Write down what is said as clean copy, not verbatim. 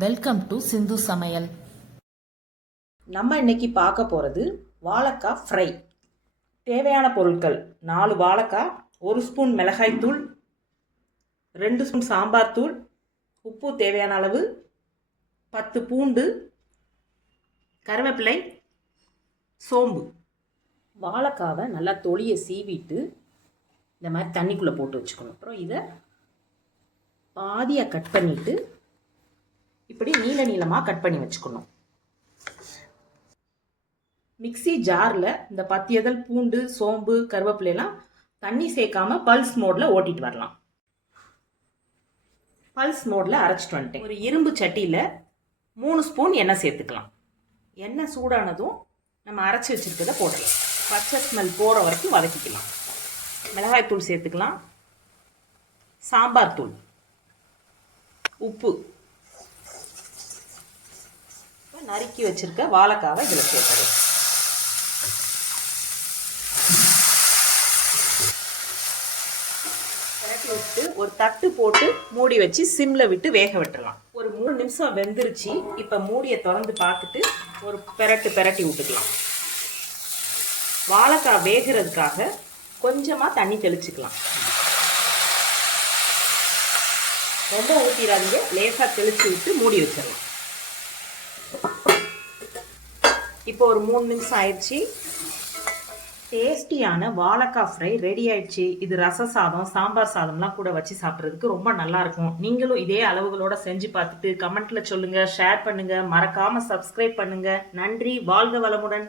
Welcome to சிந்து சமையல். நம்ம இன்னைக்கு பார்க்க போகிறது வாழைக்காய் ஃப்ரை. தேவையான பொருட்கள்: 4 வாழைக்காய், 1 ஸ்பூன் மிளகாய்த்தூள், 2 ஸ்பூன் சாம்பார் தூள், உப்பு தேவையான அளவு, 10 பூண்டு, கருவேப்பிலை, சோம்பு. வாழைக்காவை நல்லா தொலியை சீவிட்டு இந்த மாதிரி தண்ணிக்குள்ளே போட்டு வச்சுக்கணும். அப்புறம் இதை பாதியாக கட் பண்ணிவிட்டு இப்படி நீளமாக கட் பண்ணி வச்சுக்கணும். மிக்ஸி ஜாரில் இந்த 10 எதழ் பூண்டு, சோம்பு, கருவேப்பிலையெல்லாம் தண்ணி சேர்க்காம பல்ஸ் மோடில் ஓட்டிட்டு வரலாம். பல்ஸ் மோடில் அரைச்சிட்டு வந்துட்டேன். ஒரு இரும்பு சட்டியில் 3 ஸ்பூன் எண்ணெய் சேர்த்துக்கலாம். எண்ணெய் சூடானதும் நம்ம அரைச்சி வச்சுருக்கதை போடலாம். பச்சை ஸ்மெல் போகிற வரைக்கும் வதக்கிக்கலாம். மிளகாய்த்தூள் சேர்த்துக்கலாம், சாம்பார் தூள், உப்பு, நறுக்கி வச்சிருக்க வாழைக்காவை இதில் சேர்த்துக்கலாம். பரட்டி விட்டு ஒரு தட்டு போட்டு மூடி வச்சு சிம்ல விட்டு வேக விட்டுறலாம். ஒரு 3 நிமிஷம் வெந்துருச்சு. இப்போ மூடியை திறந்து பார்த்துட்டு ஒரு பெரட்டி விட்டுக்கலாம். வாழைக்காய் வேகிறதுக்காக கொஞ்சமாக தண்ணி தெளிச்சுக்கலாம். ரொம்ப ஊற்றிடாதீங்க, லேசாக தெளித்து விட்டு மூடி வச்சிடலாம். இப்போ ஒரு 3 நிமிஷம் ஆயிடுச்சு. டேஸ்டியான வாழைக்காய் ஃப்ரை ரெடி ஆயிடுச்சு. இது ரச சாதம், சாம்பார் சாதம்லாம் கூட வச்சு சாப்பிட்றதுக்கு ரொம்ப நல்லா இருக்கும். நீங்களும் இதே அளவுகளோட செஞ்சு பார்த்துட்டு கமெண்ட்ல சொல்லுங்க, ஷேர் பண்ணுங்க, மறக்காம சப்ஸ்கிரைப் பண்ணுங்க. நன்றி. வாழ்க வளமுடன்.